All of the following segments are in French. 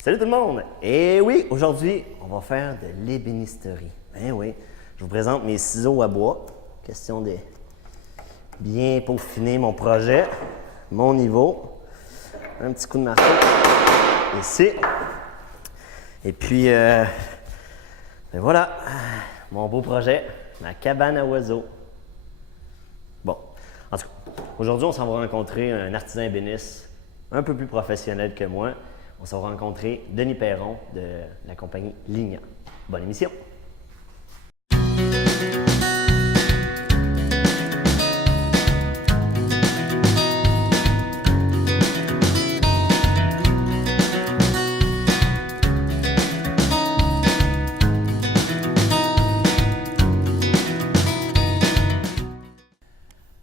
Salut tout le monde! Et oui, aujourd'hui, on va faire de l'ébénisterie. Ben oui, je vous présente mes ciseaux à bois. Question de bien peaufiner mon projet, mon niveau. Un petit coup de marteau ici. Et puis, ben voilà, mon beau projet, ma cabane à oiseaux. Bon, en tout cas, aujourd'hui, on s'en va rencontrer un artisan ébéniste un peu plus professionnel que moi. On s'en va rencontrer Denis Perron de la compagnie Ligna. Bonne émission!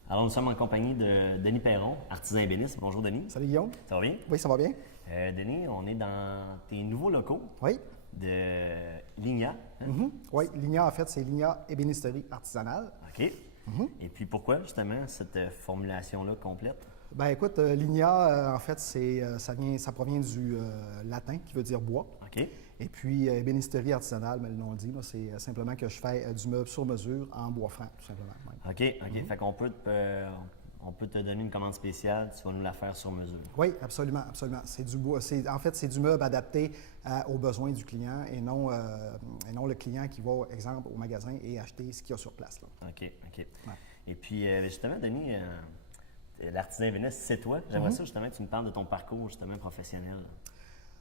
Alors, nous sommes en compagnie de Denis Perron, artisan ébéniste. Bonjour Denis. Salut Guillaume. Ça va bien? Oui, ça va bien. Denis, on est dans tes nouveaux locaux Oui. de Ligna. Hein? Oui, Ligna, en fait, c'est Ligna ébénisterie artisanale. OK. Et puis pourquoi justement cette formulation-là complète? Ben écoute, Ligna, en fait, ça provient du latin qui veut dire bois. OK. Et puis, ébénisterie artisanale, mais le nom le dit, c'est simplement que je fais du meuble sur mesure en bois franc, tout simplement. Ouais. OK. Fait qu'on peut on peut te donner une commande spéciale, tu vas nous la faire sur mesure. Oui, absolument, absolument. C'est du bois. En fait, c'est du meuble adapté aux besoins du client et non le client qui va, exemple, au magasin et acheter ce qu'il y a sur place. Là. OK. Ouais. Et puis, justement, Denis, l'artisan ébéniste, c'est toi. J'aimerais ça justement que tu me parles de ton parcours justement professionnel.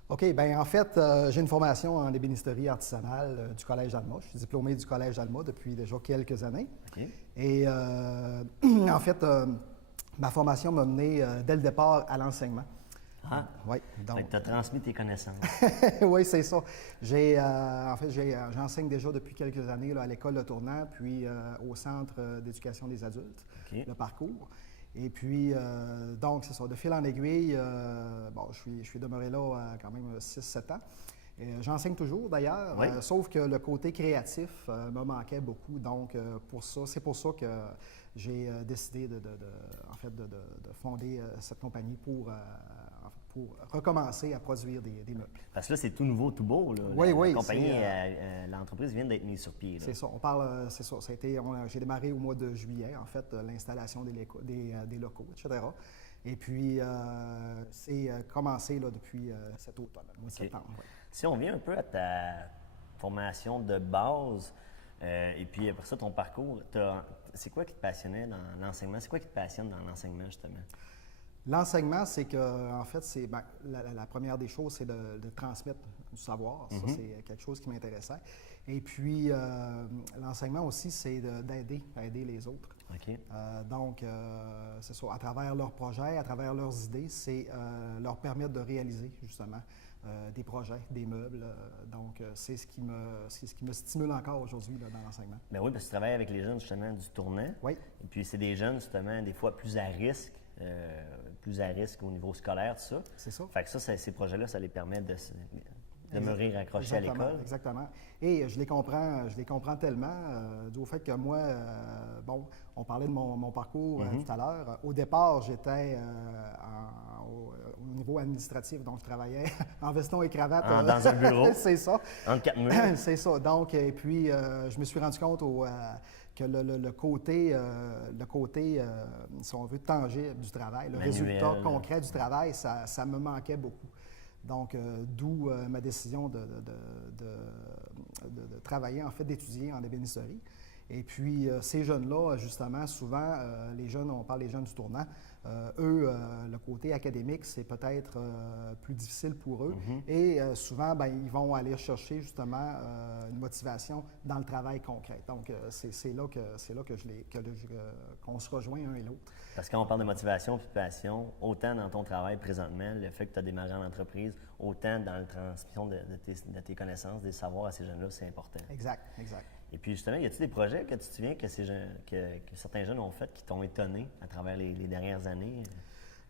OK, bien en fait, j'ai une formation en ébénisterie artisanale du Collège d'Alma. Je suis diplômé du Collège d'Alma depuis déjà quelques années. OK. Et en fait, ma formation m'a mené dès le départ à l'enseignement. Ah, Oui, donc tu as transmis tes connaissances. oui, c'est ça. J'enseigne déjà depuis quelques années là, à l'école Le Tournant, puis au Centre d'éducation des adultes, OK. le parcours. Et puis, donc, c'est ça, de fil en aiguille, je suis demeuré là quand même 6-7 ans. J'enseigne toujours d'ailleurs, Oui. sauf que le côté créatif me manquait beaucoup. Donc, c'est pour ça que j'ai décidé de fonder cette compagnie pour recommencer à produire des meubles. Parce que là, c'est tout nouveau, tout beau. Là. Oui, la oui, compagnie, c'est, l'entreprise vient d'être mise sur pied. Là. C'est ça, c'est ça. J'ai démarré au mois de juillet, en fait, l'installation des locaux, etc. Et puis, c'est commencé là, depuis cet automne, le mois de septembre. Ouais. Si on vient un peu à ta formation de base, et puis après ça, ton parcours, c'est quoi qui te passionnait dans l'enseignement? C'est quoi qui te passionne dans l'enseignement, justement? L'enseignement, c'est que, en fait, la première des choses, c'est de transmettre du savoir. Ça, c'est quelque chose qui m'intéressait. Et puis, l'enseignement aussi, c'est d'aider les autres. OK. Donc, c'est ça, à travers leurs projets, à travers leurs idées, c'est leur permettre de réaliser, justement, des projets, des meubles. Donc, c'est ce qui me stimule encore aujourd'hui là, dans l'enseignement. Bien oui, parce que tu travailles avec les jeunes, justement, du tournant. Oui. Et puis, c'est des jeunes, justement, des fois plus à risque. Au niveau scolaire, tout ça. C'est ça. Fait que ça, ces projets-là, ça les permet de demeurer raccrochés à l'école. Exactement. Et je les comprends tellement, dû au fait que moi, on parlait de mon parcours tout à l'heure. Au départ, j'étais au niveau administratif, donc je travaillais en veston et cravate. Dans un bureau. C'est ça. Entre quatre murs. C'est ça. Donc, et puis, je me suis rendu compte que le côté, si on veut, tangible du travail, le Manuel. résultat concret du travail, ça me manquait beaucoup. Donc, d'où ma décision de travailler, en fait, d'étudier en ébénisterie. Et puis, ces jeunes-là, justement, souvent, on parle des jeunes du tournant, le côté académique, c'est peut-être plus difficile pour eux. Et souvent, ils vont aller chercher, justement, une motivation dans le travail concret. Donc, c'est là qu'on se rejoint un et l'autre. Parce que quand on parle de motivation et de passion, autant dans ton travail présentement, le fait que tu as démarré en entreprise, autant dans la transmission de tes connaissances, des savoirs à ces jeunes-là, c'est important. Exact. Et puis justement, y a-t-il des projets que tu te souviens que certains jeunes ont fait qui t'ont étonné à travers les dernières années?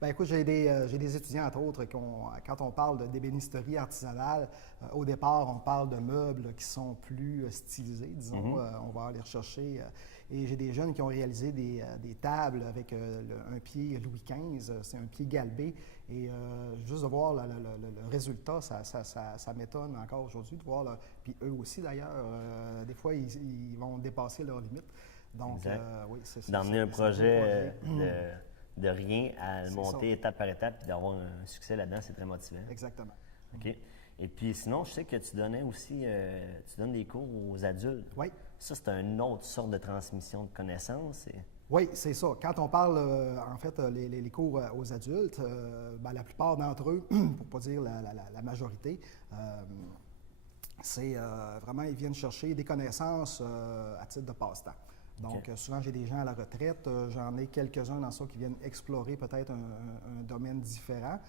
Ben écoute, j'ai des étudiants, entre autres, quand on parle d'ébénisterie artisanale, au départ, on parle de meubles qui sont plus stylisés, disons. On va aller rechercher. Et j'ai des jeunes qui ont réalisé des tables avec un pied Louis XV, c'est un pied galbé. Et juste de voir le résultat, ça m'étonne encore aujourd'hui de voir. Puis eux aussi, d'ailleurs, des fois, ils vont dépasser leurs limites. Donc, oui, c'est d'emmener un projet de rien à le monter étape par étape et d'avoir un succès là-dedans, c'est très motivant. Exactement. OK. Et puis sinon, je sais que tu donnais aussi, tu donnes des cours aux adultes. Oui. Ça, c'est une autre sorte de transmission de connaissances. Oui, c'est ça. Quand on parle, en fait, les cours aux adultes, la plupart d'entre eux, pour ne pas dire la majorité, c'est vraiment, ils viennent chercher des connaissances à titre de passe-temps. Donc, souvent, j'ai des gens à la retraite. J'en ai quelques-uns dans ça qui viennent explorer peut-être un domaine différent.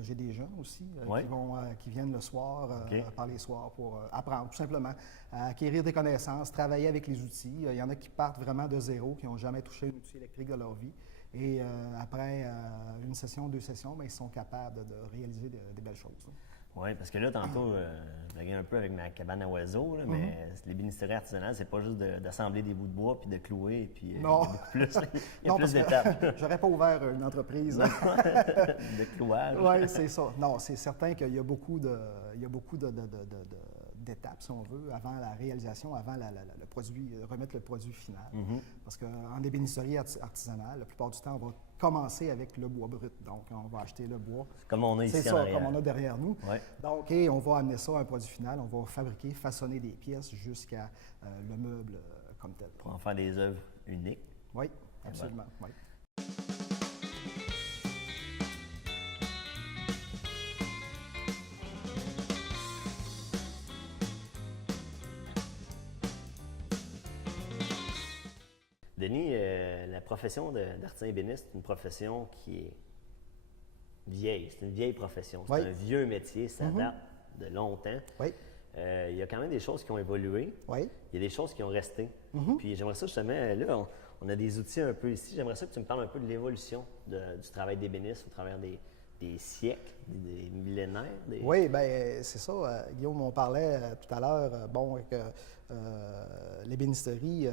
J'ai des jeunes aussi qui viennent le soir, par les soirs, pour apprendre tout simplement, à acquérir des connaissances, travailler avec les outils. Il y en a qui partent vraiment de zéro, qui n'ont jamais touché un outil électrique de leur vie. Et après une session, 2 sessions, ils sont capables de réaliser des belles choses. Oui, parce que là, tantôt, je blaguais un peu avec ma cabane à oiseaux, là, mais l'ébénisterie artisanale, c'est pas juste d'assembler des bouts de bois puis de clouer, puis il y a beaucoup plus, il y a plus d'étapes. J'aurais pas ouvert une entreprise de clouage. Oui, c'est ça. Non, c'est certain qu'il y a beaucoup d'étapes, si on veut, avant la réalisation, avant le produit, remettre le produit final. Parce qu'en ébénisterie artisanale, la plupart du temps, on va commencer avec le bois brut. Donc, on va acheter le bois. Comme on a ici c'est en ça, arrière. comme on a derrière nous. Ouais. Donc, on va amener ça à un produit final. On va fabriquer, façonner des pièces jusqu'à le meuble comme tel. Pour en faire des œuvres uniques. Oui, absolument. Oui. Denis, la profession d'artisan ébéniste, c'est une profession qui est vieille. C'est une vieille profession. C'est un vieux métier, ça date de longtemps. Oui. Il y a quand même des choses qui ont évolué. Oui. Il y a des choses qui ont resté. Puis j'aimerais ça justement, là, on a des outils un peu ici. J'aimerais ça que tu me parles un peu de l'évolution du travail d'ébéniste au travers des siècles, des millénaires. Oui, bien, c'est ça. Guillaume, on parlait tout à l'heure, que l'ébénisterie,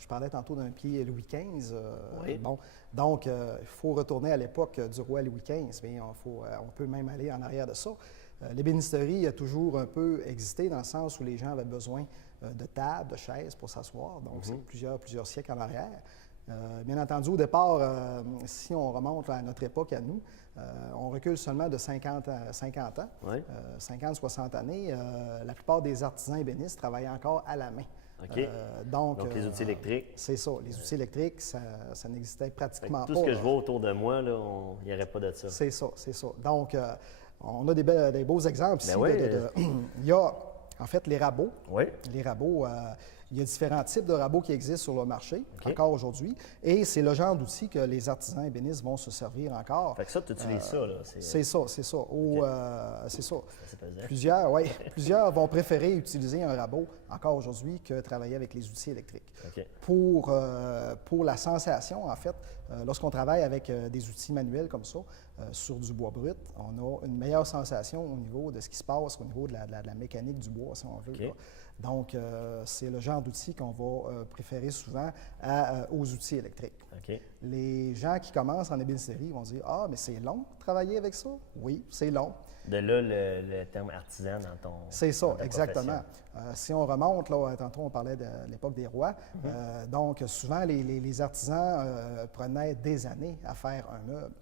je parlais tantôt d'un pied Louis XV. Donc, il faut retourner à l'époque du roi Louis XV, mais on peut même aller en arrière de ça. L'ébénisterie a toujours un peu existé dans le sens où les gens avaient besoin de tables, de chaises pour s'asseoir. Donc, c'est plusieurs siècles en arrière. Bien entendu, au départ, si on remonte à notre époque à nous, on recule seulement de 50 ans, 50-60 années. La plupart des artisans ébénistes travaillaient encore à la main. OK. Donc les outils électriques. C'est ça. Les outils électriques, ça n'existait pratiquement pas. Tout ce que je vois autour de moi, il n'y aurait pas de ça. C'est ça, c'est ça. Donc, on a des beaux exemples ici. Il y a, en fait, les rabots. Oui. Les rabots, il y a différents types de rabots qui existent sur le marché, encore aujourd'hui. Et c'est le genre d'outils que les artisans ébénistes vont se servir encore. Fait que ça, tu utilises ça, là? C'est ça. C'est ça. C'est pesant. Plusieurs vont préférer utiliser un rabot encore aujourd'hui que travailler avec les outils électriques. OK. Pour la sensation, en fait, lorsqu'on travaille avec des outils manuels comme ça, sur du bois brut, on a une meilleure sensation au niveau de ce qui se passe, au niveau de la mécanique du bois, si on veut. OK. Donc, c'est le genre d'outils qu'on va préférer souvent aux outils électriques. OK. Les gens qui commencent en ébénisterie vont dire « Ah, mais c'est long de travailler avec ça? » Oui, c'est long. De là, le terme artisan dans ton C'est ça, exactement. Si on remonte, là, tantôt on parlait de l'époque des rois, donc souvent les artisans prenaient des années à faire un meuble.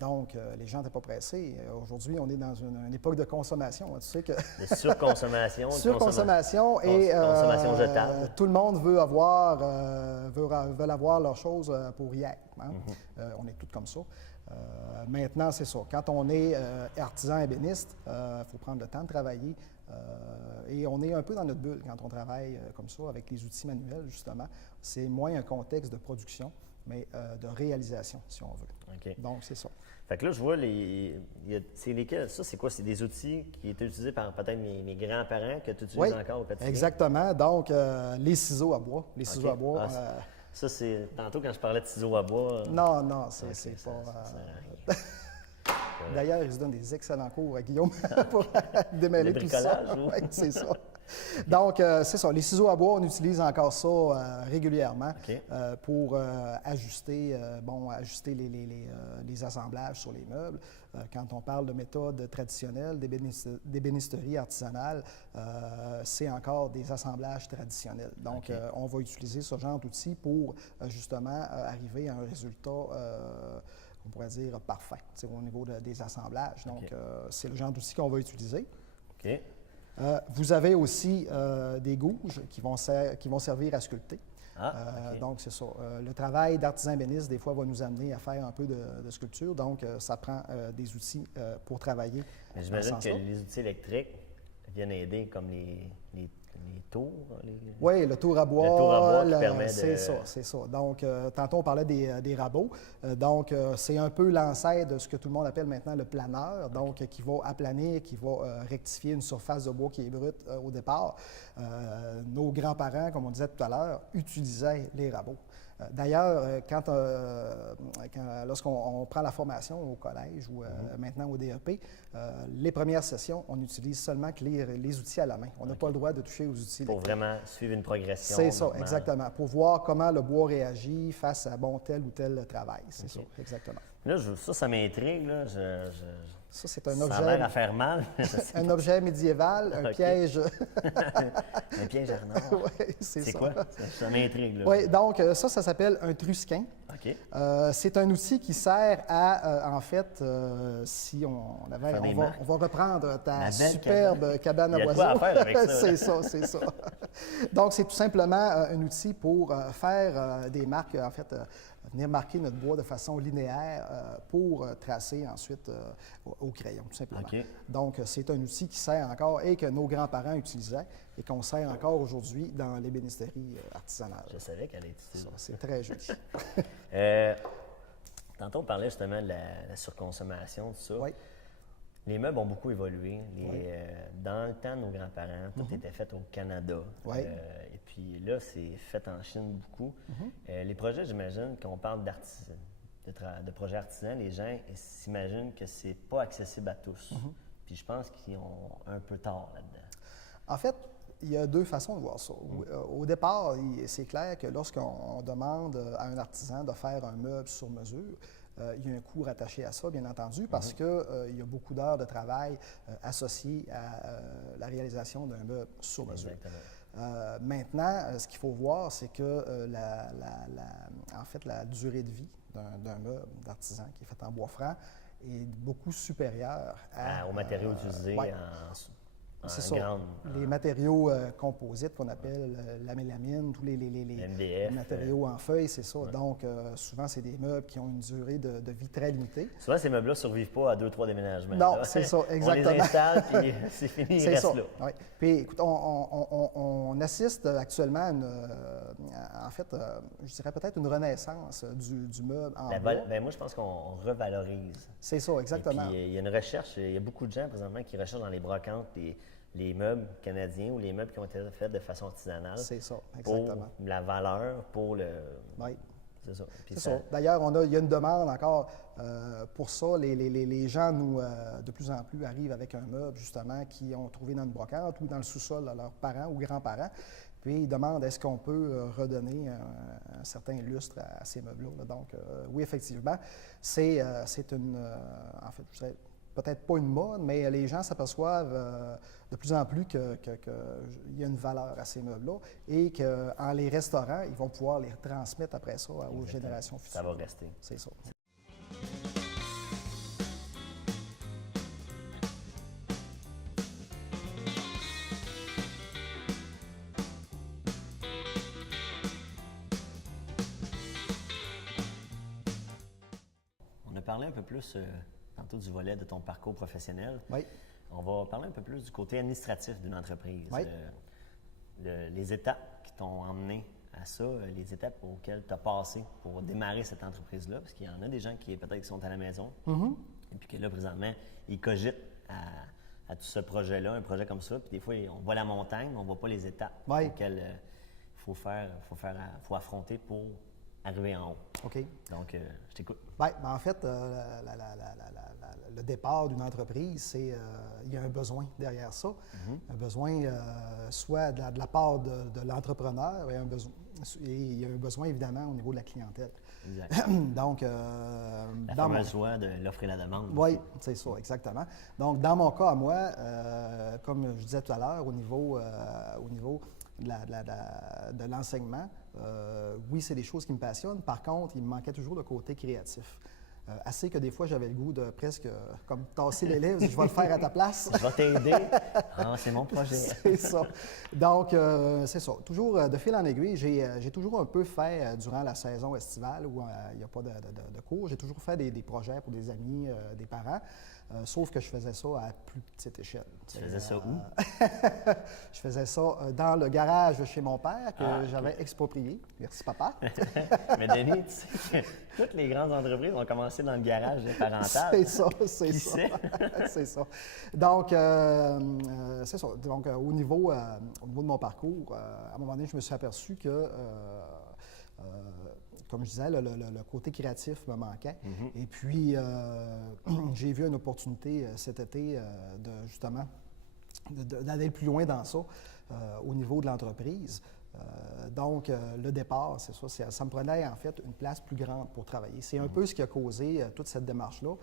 Donc, les gens n'étaient pas pressés. Aujourd'hui, on est dans une époque de consommation. Tu sais que de surconsommation. Surconsommation et consommation jetable. Tout le monde veut avoir leurs choses pour hier. Hein? On est tous comme ça. Maintenant, c'est ça. Quand on est artisan ébéniste, il faut prendre le temps de travailler. Et on est un peu dans notre bulle quand on travaille comme ça, avec les outils manuels, justement. C'est moins un contexte de production, mais de réalisation, si on veut. OK. Donc, c'est ça. Fait que là, je vois c'est lesquels? Ça, c'est quoi? C'est des outils qui étaient utilisés par peut-être mes grands-parents que tu utilises encore au quotidien? Exactement. Donc, les ciseaux à bois. Les ciseaux à bois. Ça, c'est. Tantôt, quand je parlais de ciseaux à bois. Non, non, c'est ça pas. sert à rien. D'ailleurs, il se donne des excellents cours à Guillaume pour démêler Le tout ça. bricolage, ou? Ouais, c'est ça. Donc, c'est ça. Les ciseaux à bois, on utilise encore ça régulièrement OK. pour ajuster, ajuster les assemblages sur les meubles. Quand on parle de méthodes traditionnelles, d'ébénisterie artisanale, c'est encore des assemblages traditionnels. Donc, OK. on va utiliser ce genre d'outils pour justement arriver à un résultat on pourrait dire parfait au niveau des assemblages. Donc, OK. c'est le genre d'outils qu'on va utiliser. OK. Vous avez aussi des gouges qui vont servir à sculpter. OK. Donc, c'est ça. Le travail d'artisan ébéniste, des fois, va nous amener à faire un peu de sculpture. Donc, ça prend des outils pour travailler. Mais j'imagine que les outils électriques viennent aider, comme les tours. Oui, le tour à bois. Le tour à bois qui permet de... C'est ça, c'est ça. Donc, tantôt, on parlait des rabots. Donc, c'est un peu l'ancêtre de ce que tout le monde appelle maintenant le planeur, donc qui va aplanir, qui va rectifier une surface de bois qui est brute au départ. Nos grands-parents, comme on disait tout à l'heure, utilisaient les rabots. D'ailleurs, lorsqu'on prend la formation au collège ou maintenant au DEP, les premières sessions, on utilise seulement que les outils à la main. On n'a pas le droit de toucher aux outils Pour électriques. vraiment suivre une progression. C'est ça, normalement. exactement. Pour voir comment le bois réagit face à tel ou tel travail. C'est ça, exactement. Là, ça m'intrigue. Là. Ça, c'est un Ça a objet, l'air à faire mal. un objet médiéval, un OK. piège. Un piège Arnard. Oui, c'est C'est ça. quoi? Ça m'intrigue. Là. Oui, donc ça s'appelle un trusquin. OK. C'est un outil qui sert à, en fait, si on avait, Faire des on marques. va reprendre ta La belle superbe cabane à Il y a de oiseaux. quoi à faire avec ça, là. C'est ça, c'est ça. Donc, c'est tout simplement un outil pour faire des marques, en fait, venir marquer notre bois de façon linéaire pour tracer ensuite au crayon, tout simplement. OK. Donc, c'est un outil qui sert encore et que nos grands-parents utilisaient et qu'on sert encore aujourd'hui dans l'ébénisterie artisanale. Je savais qu'elle était utile. Ça, c'est très joli. Tantôt, on parlait justement de la surconsommation, tout ça. Oui. Les meubles ont beaucoup évolué. Dans le temps de nos grands-parents, tout était fait au Canada. Oui. Et puis là, c'est fait en Chine beaucoup. Les projets, j'imagine, quand on parle de projets artisans, les gens s'imaginent que c'est pas accessible à tous. Puis je pense qu'ils ont un peu tort là-dedans. En fait, il y a deux façons de voir ça. Au départ, c'est clair que lorsqu'on demande à un artisan de faire un meuble sur mesure, il y a un coût rattaché à ça, bien entendu, parce qu'il y a beaucoup d'heures de travail associées à la réalisation d'un meuble sur mesure. Exactement. Maintenant, ce qu'il faut voir, c'est que en fait, la durée de vie d'un meuble d'artisan qui est fait en bois franc est beaucoup supérieure Aux matériaux utilisés ouais. en C'est ça. grande. Les matériaux composites qu'on appelle la mélamine, tous les MDF, matériaux en feuilles, c'est ça. Donc, souvent, c'est des meubles qui ont une durée de vie très limitée. Souvent, ces meubles-là ne survivent pas à 2-3 déménagements. Non, là. c'est ça, exactement. On les installe, puis c'est fini, ils C'est restent ça. là. Oui. Puis, écoute, on assiste actuellement à en fait, je dirais peut-être une renaissance du meuble en bois. Moi, je pense qu'on revalorise. C'est ça, exactement. Et puis, il y a une recherche, il y a beaucoup de gens présentement qui recherchent dans les brocantes les meubles canadiens ou les meubles qui ont été faits de façon artisanale. C'est ça, exactement. Pour la valeur, pour le... Oui. C'est ça. Puis C'est ça. D'ailleurs, il y a une demande encore pour ça. Les gens, de plus en plus, arrivent avec un meuble, justement, qu'ils ont trouvé dans une brocante ou dans le sous-sol de leurs parents ou grands-parents. Puis, ils demandent est-ce qu'on peut redonner un certain lustre à ces meubles-là. Donc, oui, effectivement, c'est une... en fait, je dirais, peut-être pas une mode, mais les gens s'aperçoivent de plus en plus qu'il y a une valeur à ces meubles-là et qu'en les restaurant, ils vont pouvoir les transmettre après ça aux générations futures. Ça va rester. C'est ça. On a parlé un peu plus tantôt du volet de ton parcours professionnel. Oui. On va parler un peu plus du côté administratif d'une entreprise. Oui. Les étapes qui t'ont emmené à ça, les étapes auxquelles tu as passé pour démarrer cette entreprise-là, parce qu'il y en a des gens qui peut-être sont à la maison, et puis que là, présentement, ils cogitent à tout ce projet-là, un projet comme ça, puis des fois, on voit la montagne, mais on ne voit pas les étapes Oui. auxquelles il faut affronter pour arriver en haut. OK. Donc, je t'écoute. Bien, en fait, le départ d'une entreprise, c'est il y a un besoin derrière ça. Un besoin soit de la part de l'entrepreneur et il y a un besoin, évidemment, au niveau de la clientèle. Exact. Donc, La fameuse loi de l'offre et la demande. Oui, c'est ça, exactement. Donc, dans mon cas, à moi, comme je disais tout à l'heure, au niveau de l'enseignement, oui, c'est des choses qui me passionnent. Par contre, il me manquait toujours le côté créatif. Assez que des fois, j'avais le goût de presque comme tasser l'élève, je vais le faire à ta place. Je vais t'aider. Ah, c'est mon projet. C'est ça. Donc, c'est ça. Toujours de fil en aiguille, j'ai toujours un peu fait durant la saison estivale où il n'y a pas de cours. J'ai toujours fait des projets pour des amis, des parents. Sauf que je faisais ça à plus petite échelle. Tu faisais ça où? Je faisais ça dans le garage chez mon père que j'avais exproprié. Merci, papa. Mais Denis, tu sais que toutes les grandes entreprises ont commencé dans le garage parental. C'est ça, c'est Qui ça. sait? C'est ça. Donc, c'est ça. Donc, au niveau de mon parcours, à un moment donné, je me suis aperçu que comme je disais, le côté créatif me manquait. Et puis, j'ai vu une opportunité cet été justement d'aller plus loin dans ça au niveau de l'entreprise. Donc, le départ, c'est ça, ça me prenait en fait une place plus grande pour travailler. C'est un peu ce qui a causé toute cette démarche-là.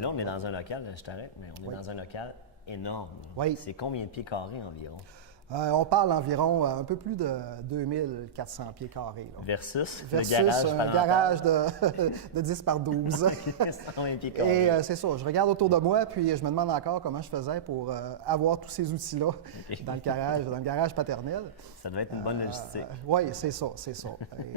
Là, on est dans un local, je t'arrête, mais on est dans un local énorme. Oui. C'est combien de pieds carrés environ? On parle environ un peu plus de 2400 pieds carrés. Là. Versus Versus le garage un parental. garage de 10 par 12. 120 pieds carrés. Et c'est ça, je regarde autour de moi, puis je me demande encore comment je faisais pour avoir tous ces outils-là dans le garage paternel. Ça devait être une bonne logistique. Oui, c'est ça, c'est ça. Et,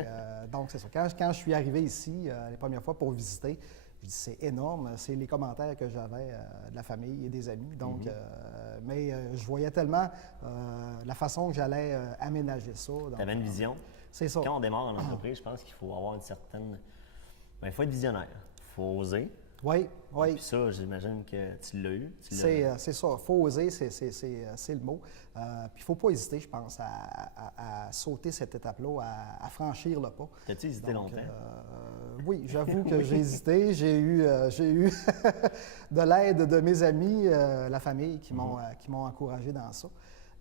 donc, c'est ça. Quand je suis arrivé ici, les premières fois pour visiter, je dis c'est énorme, c'est les commentaires que j'avais de la famille et des amis. Donc, mais je voyais tellement la façon que j'allais aménager ça. Tu avais une vision? C'est ça. Quand on démarre en entreprise, je pense qu'il faut avoir une certaine... Bien, il faut être visionnaire. Il faut oser. Oui, oui. Puis ça, j'imagine que tu l'as eu. C'est ça. Il faut oser, c'est le mot. Puis il ne faut pas hésiter, je pense, à sauter cette étape-là, à franchir le pas. T'as-tu hésité longtemps? Oui, j'avoue que j'ai hésité. J'ai eu de l'aide de mes amis, la famille, qui m'ont encouragé dans ça.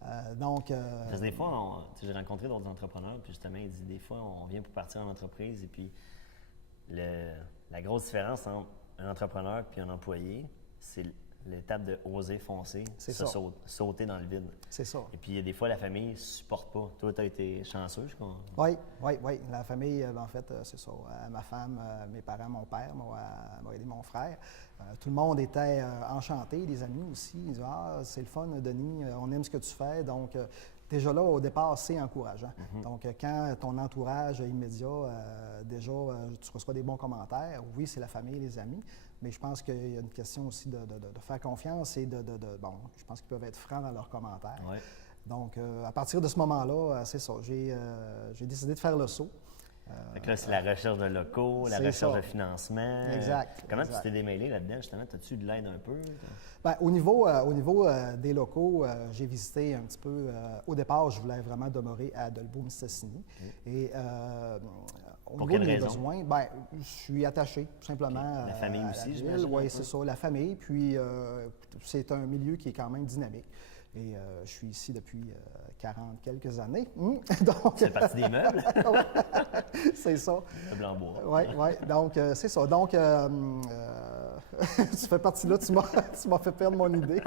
Parce que des fois, j'ai rencontré d'autres entrepreneurs, puis justement, ils disent des fois, on vient pour partir en entreprise, et puis la grosse différence entre un entrepreneur puis un employé, c'est l'étape de oser foncer, sauter dans le vide. C'est ça. Et puis, des fois, la famille ne supporte pas. Toi, tu as été chanceux, je crois. Oui. La famille, en fait, c'est ça. Ma femme, mes parents, mon père m'ont aidé, mon frère. Tout le monde était enchanté, les amis aussi. Ils disaient « Ah, c'est le fun, Denis, on aime ce que tu fais. » Donc, déjà là, au départ, c'est encourageant. Donc, quand ton entourage immédiat, déjà, tu reçois des bons commentaires, oui, c'est la famille et les amis, mais je pense qu'il y a une question aussi de faire confiance et bon, je pense qu'ils peuvent être francs dans leurs commentaires. Ouais. Donc, à partir de ce moment-là, c'est ça, j'ai décidé de faire le saut. Fait que là, c'est la recherche de locaux, la recherche de financement. Exact. Comment tu t'es démêlé là-dedans, justement? As-tu de l'aide un peu? Bien, au niveau des locaux, j'ai visité un petit peu. Au départ, je voulais vraiment demeurer à Dolbeau-Mistassini. Et au Pour niveau quelle de mes raison? besoins, bien, je suis attaché, tout simplement. La famille aussi, j'imagine. j'imagine, un Oui, peu? c'est ça, la famille. Puis, c'est un milieu qui est quand même dynamique. Et je suis ici depuis 40 quelques années. Donc, Tu fais partie des meubles? c'est ça. Meubles en bois. Oui. Donc, c'est ça. Donc, tu fais partie là, tu m'as fait perdre mon idée.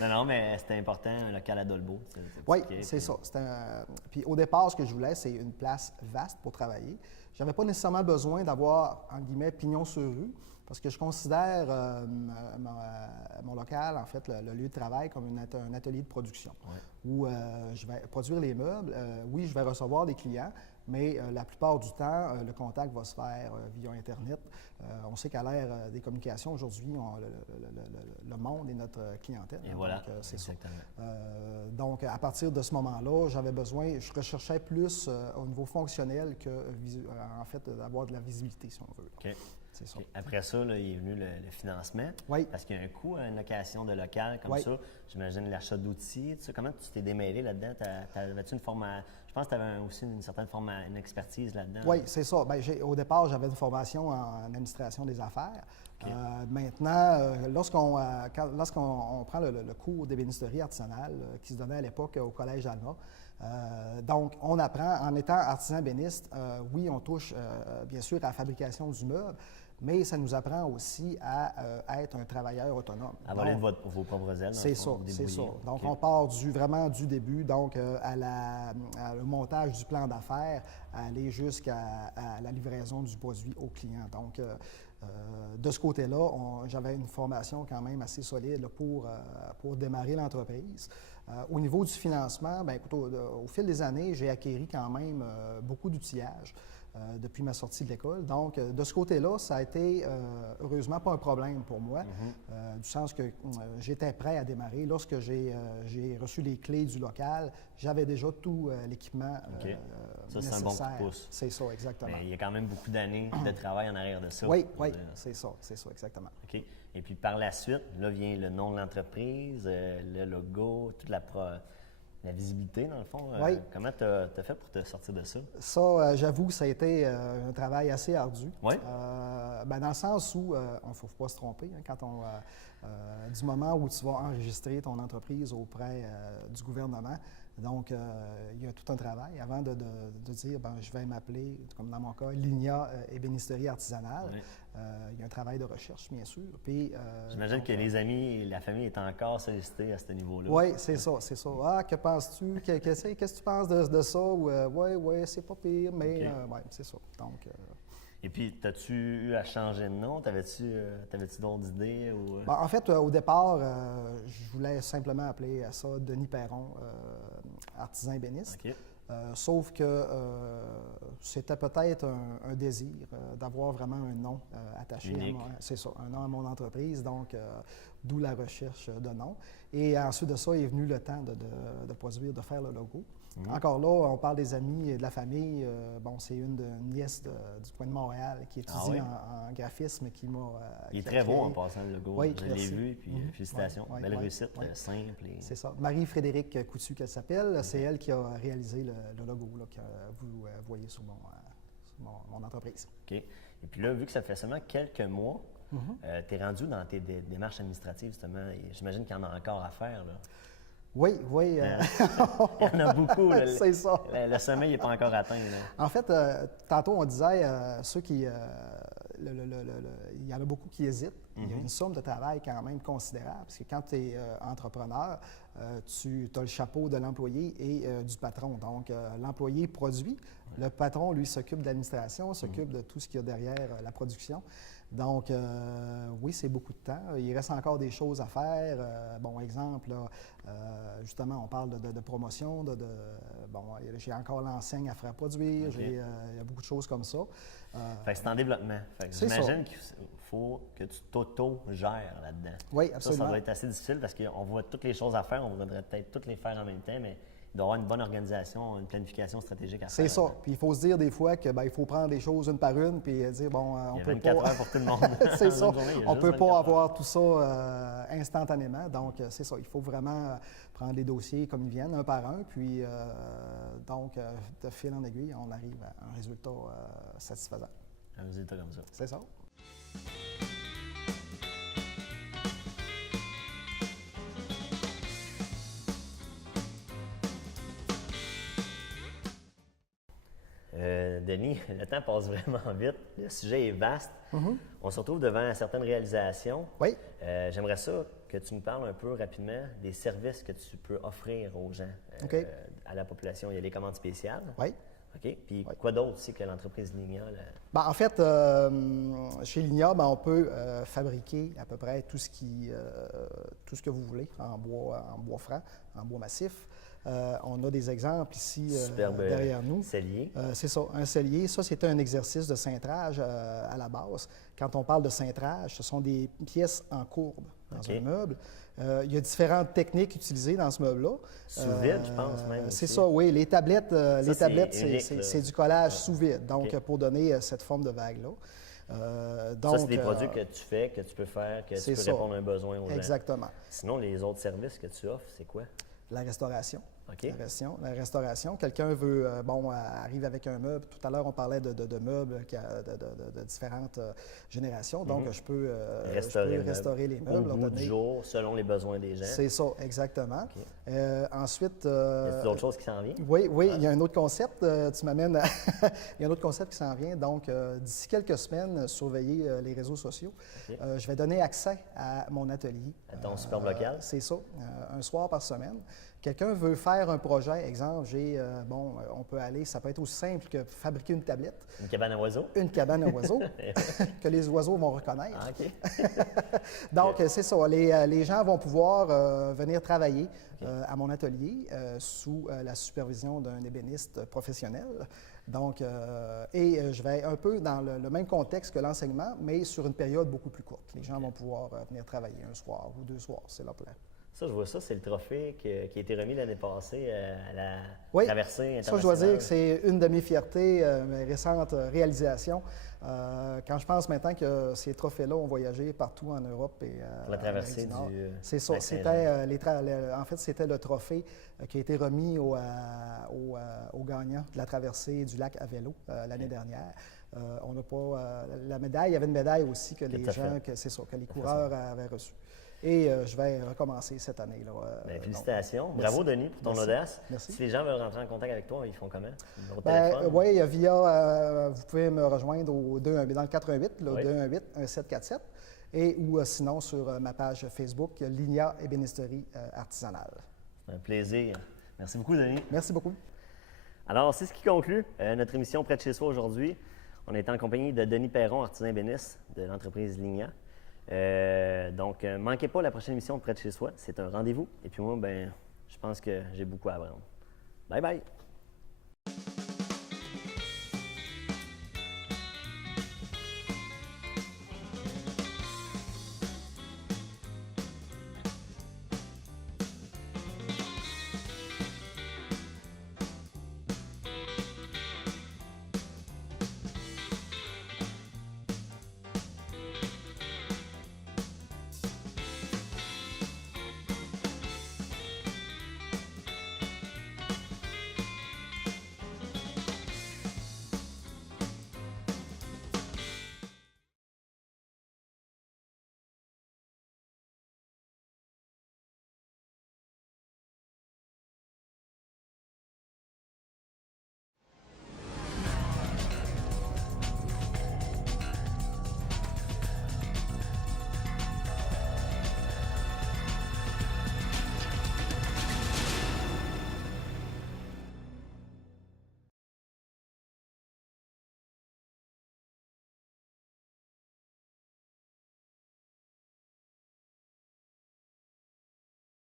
Non, mais c'était important, un local à Dolbeau. Oui, c'est ça. Puis au départ, ce que je voulais, c'est une place vaste pour travailler. Je n'avais pas nécessairement besoin d'avoir, entre guillemets, pignon sur rue, parce que je considère mon local, en fait, le lieu de travail, comme un atelier de production, où je vais produire les meubles. Oui, je vais recevoir des clients, mais la plupart du temps, le contact va se faire via Internet. On sait qu'à l'ère des communications, aujourd'hui, le monde est notre clientèle. Et voilà, donc, c'est exactement. ça. Donc, à partir de ce moment-là, je recherchais plus au niveau fonctionnel que, en fait, d'avoir de la visibilité, si on veut. OK. c'est ça. OK. Après ça, là, il est venu le financement. Oui. Parce qu'il y a un coût à une location de local comme Oui. ça. J'imagine l'achat d'outils. Tu sais, comment tu t'es démêlé là-dedans? Avais-tu une formation? Je pense que tu avais aussi une certaine une expertise là-dedans. Oui, c'est ça. Bien, au départ, j'avais une formation en administration des affaires. Okay. Maintenant, lorsqu'on prend le cours d'ébénisterie artisanale qui se donnait à l'époque au Collège Alma, donc on apprend, en étant artisan ébéniste, oui, on touche bien sûr à la fabrication du meuble, mais ça nous apprend aussi à être un travailleur autonome. À voler de vos propres ailes. C'est ça, c'est ça. Donc, okay. On part vraiment du début, donc le montage du plan d'affaires, aller jusqu'à la livraison du produit au client. Donc, de ce côté-là, j'avais une formation quand même assez solide pour démarrer l'entreprise. Au niveau du financement, bien, écoute, au fil des années, j'ai acquis quand même beaucoup d'outillage. Depuis ma sortie de l'école. Donc, de ce côté-là, ça a été heureusement pas un problème pour moi, du sens que j'étais prêt à démarrer. Lorsque j'ai reçu les clés du local, j'avais déjà tout l'équipement ça, nécessaire. C'est un bon coup de pouce. C'est ça, exactement. Mais il y a quand même beaucoup d'années de travail en arrière de ça. Oui, c'est ça, exactement. OK. Et puis, par la suite, là vient le nom de l'entreprise, le logo, toute la visibilité, dans le fond. Oui. Comment tu as fait pour te sortir de ça? Ça, j'avoue que ça a été un travail assez ardu. Oui. Dans le sens où, il ne faut pas se tromper, hein, quand du moment où tu vas enregistrer ton entreprise auprès du gouvernement, donc il y a tout un travail avant de dire, je vais m'appeler, comme dans mon cas, l'INIA ébénisterie artisanale. Oui. Il y a un travail de recherche, bien sûr. J'imagine que les amis et la famille étaient encore sollicités à ce niveau-là. Oui, c'est ça, c'est ça. Ah, que penses-tu? Qu'est-ce que tu penses de ça? Oui, c'est pas pire, mais okay. C'est ça. Donc, Et puis, as-tu eu à changer de nom? T'avais-tu d'autres idées? Ou... En fait, au départ, je voulais simplement appeler ça Denis Perron, artisan ébéniste. Okay. Sauf que c'était peut-être un désir d'avoir vraiment un nom attaché à un nom à mon entreprise, donc d'où la recherche de nom. Et ensuite de ça est venu le temps de faire le logo. Encore là, on parle des amis et de la famille. C'est une nièce du coin de Montréal qui étudie en graphisme qui m'a Il est très beau en passant le logo. Oui, je l'ai vu, puis félicitations. Belle réussite, simple. Et... C'est ça. Marie-Frédérique Coutu, qu'elle s'appelle. C'est elle qui a réalisé le logo là, que vous voyez sur mon entreprise. OK. Et puis là, vu que ça fait seulement quelques mois, tu es rendu dans tes démarches administratives, justement. J'imagine qu'il y en a encore à faire, là. Oui. Il y en a beaucoup. C'est ça. Le sommet n'est pas encore atteint. Là. En fait, tantôt, on disait, ceux qui... il y en a beaucoup qui hésitent. Il y a une somme de travail quand même considérable, parce que quand tu es entrepreneur, tu as le chapeau de l'employé et du patron. Donc, l'employé produit, le patron, lui, s'occupe de l'administration, s'occupe de tout ce qu'il y a derrière la production. Donc, oui, c'est beaucoup de temps. Il reste encore des choses à faire. Exemple, là, justement, on parle de promotion. J'ai encore l'enseigne à faire produire. Okay. Il y a beaucoup de choses comme ça. Fait que c'est en développement. J'imagine qu'il faut que tu t'auto-gères là-dedans. Oui, absolument. Ça doit être assez difficile parce qu'on voit toutes les choses à faire. On voudrait peut-être toutes les faire en même temps, mais il doit y avoir une bonne organisation, une planification stratégique à faire. C'est ça. Puis il faut se dire des fois que il faut prendre les choses une par une puis dire, on peut pas... 24 heures pour tout le monde. C'est ça. On ne peut pas avoir tout ça instantanément. Donc, c'est ça. Il faut vraiment prendre les dossiers comme ils viennent, un par un. Puis, de fil en aiguille, on arrive à un résultat satisfaisant. Un résultat comme ça. C'est ça. Denis, le temps passe vraiment vite. Le sujet est vaste. On se retrouve devant certaines réalisations. Oui. J'aimerais ça que tu me parles un peu rapidement des services que tu peux offrir aux gens, à la population. Il y a les commandes spéciales. Oui. OK. Puis quoi d'autre aussi que l'entreprise Ligna? En fait, chez Ligna, on peut fabriquer à peu près tout ce que vous voulez en bois franc, en bois massif. On a des exemples ici derrière nous. Cellier. C'est ça, un cellier. Ça, c'est un exercice de cintrage à la base. Quand on parle de cintrage, ce sont des pièces en courbe dans un meuble. Il y a différentes techniques utilisées dans ce meuble-là. Sous vide, je pense même. C'est ça, oui. Les tablettes, c'est du collage sous vide, donc pour donner cette forme de vague-là. Ça, c'est des produits que tu fais, que tu peux faire, que tu peux répondre à un besoin aux gens. Exactement. Sinon, les autres services que tu offres, c'est quoi? La restauration. OK. La restauration. Quelqu'un veut, arrive avec un meuble. Tout à l'heure, on parlait de meubles de différentes générations. Donc, je peux restaurer les meubles. Au bout du jour, selon les besoins des gens. C'est ça, exactement. Okay. Ensuite... y a d'autres choses qui s'en viennent? Oui, il y a un autre concept. Tu m'amènes il y a un autre concept qui s'en vient. Donc, d'ici quelques semaines, surveillez les réseaux sociaux. Okay. Je vais donner accès à mon atelier. À ton superbe local? C'est ça, un soir par semaine. Quelqu'un veut faire un projet, exemple, on peut aller, ça peut être aussi simple que fabriquer une tablette. Une cabane à oiseaux? Une cabane à oiseaux, que les oiseaux vont reconnaître. Ah, OK. Donc, c'est ça, les gens vont pouvoir venir travailler à mon atelier sous la supervision d'un ébéniste professionnel. Donc, je vais un peu dans le même contexte que l'enseignement, mais sur une période beaucoup plus courte. Les gens vont pouvoir venir travailler un soir ou 2 soirs, c'est leur plan. Ça, je vois ça, c'est le trophée qui a été remis l'année passée à la traversée internationale. Ça, je dois dire que c'est une de mes fiertés, mes récentes réalisations. Quand je pense maintenant que ces trophées-là ont voyagé partout en Europe et pour la traversée du c'est ça. C'était en fait, c'était le trophée qui a été remis aux gagnants de la traversée du lac à vélo l'année dernière. On n'a pas la médaille. Il y avait une médaille aussi que les gens, que les coureurs avaient reçue. Et je vais recommencer cette année-là. Félicitations. Bravo, Denis, pour ton audace. Merci. Si les gens veulent rentrer en contact avec toi, ils font comment? Oui, vous pouvez me rejoindre dans le 88, le 218-1747, ou sinon sur ma page Facebook, Ligna Ébénisterie Artisanale. C'est un plaisir. Merci beaucoup, Denis. Merci beaucoup. Alors, c'est ce qui conclut notre émission Près de chez soi aujourd'hui. On est en compagnie de Denis Perron, artisan ébéniste de l'entreprise Ligna. Donc, manquez pas la prochaine émission de Près de chez soi. C'est un rendez-vous. Et puis moi, je pense que j'ai beaucoup à apprendre. Bye bye!